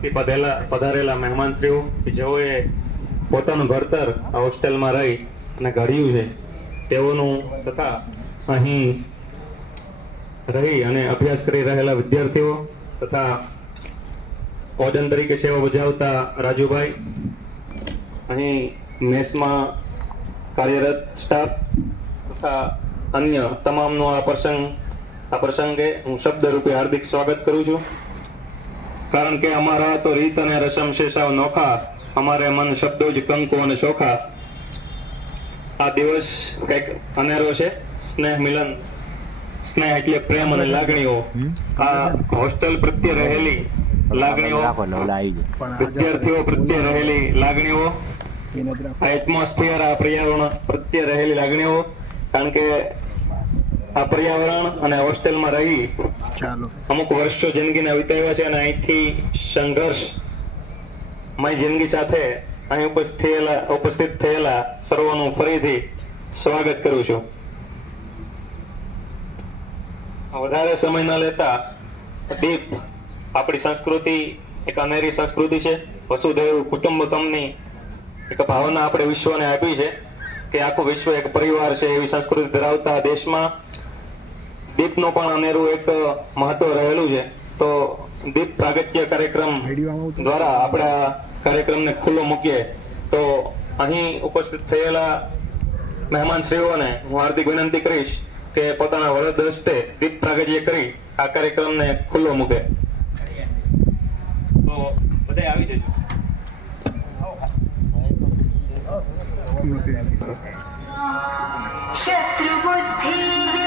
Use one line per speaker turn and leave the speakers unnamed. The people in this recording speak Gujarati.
થી પધેલા પધારેલા મહેમાનશ્રીઓ જેઓએ પોતાનું આ હોસ્ટેલમાં રહી અને ઘડ્યું છે, તેઓનું તથા અહીં રહી અને અભ્યાસ કરી રહેલા વિદ્યાર્થીઓ તથા ઓજન તરીકે સેવા બજાવતા રાજુભાઈ, અહીં મેસમાં કાર્યરત સ્ટાફ તથા અન્ય તમામનો આ પ્રસંગ આ પ્રસંગે હું શબ્દ રૂપે હાર્દિક સ્વાગત કરું છું. કારણ કે અમારા તો રીત અને રસમ છે નોખા, અમારે મન શબ્દો જ કંકુ અને ચોખા આ દિવસ કંઈક અનેરો છે, સ્નેહ મિલન. સ્નેહ એટલે પ્રેમ અને લાગણીઓ. આ હોસ્ટેલ પ્રત્યે રહેલી લાગણીઓ, વિદ્યાર્થીઓ પ્રત્યે રહેલી લાગણીઓ એટમોસ્ફિયર, આ પર્યાવરણ પ્રત્યે રહેલી લાગણીઓ. કારણ કે આ પર્યાવરણ અને હોસ્ટેલમાં રહી અમુક વર્ષો જિંદગીના વિતાવ્યા છે અને અહીંથી સંઘર્ષ મારી જિંદગી સાથે અહીં ઉપસ્થિત થયેલા ઉપસ્થિત થયેલા સર્વનું ફરીથી સ્વાગત કરું છું. વધારે સમય ન લેતા દીપ આપણી સંસ્કૃતિ એક અનેરી સંસ્કૃતિ છે. વસુદેવ કુટુંબકમની એક ભાવના આપણે વિશ્વને આપી છે. કે આખું વિશ્વ એક પરિવાર છે એવી સંસ્કૃતિ ધરાવતા દેશમાં દીપનું પણ અનેરું એક મહત્વ રહેલું છે. તો દીપ પ્રાગત્ય કાર્યક્રમ. દ્વારા આપણે કાર્યક્રમને ખુલ્લો મૂકીએ. તો અહીં ઉપસ્થિત થયેલા મહેમાન શ્રીઓને હું હાર્દિક વિનંતી કરીશ કે પોતાના વરદ હસ્તે દીપ પ્રાગટ્ય કરી આ કાર્યક્રમને ખુલ્લો મૂકે. તો બધા આવી જજો.
শেত্রু বুদ্ধি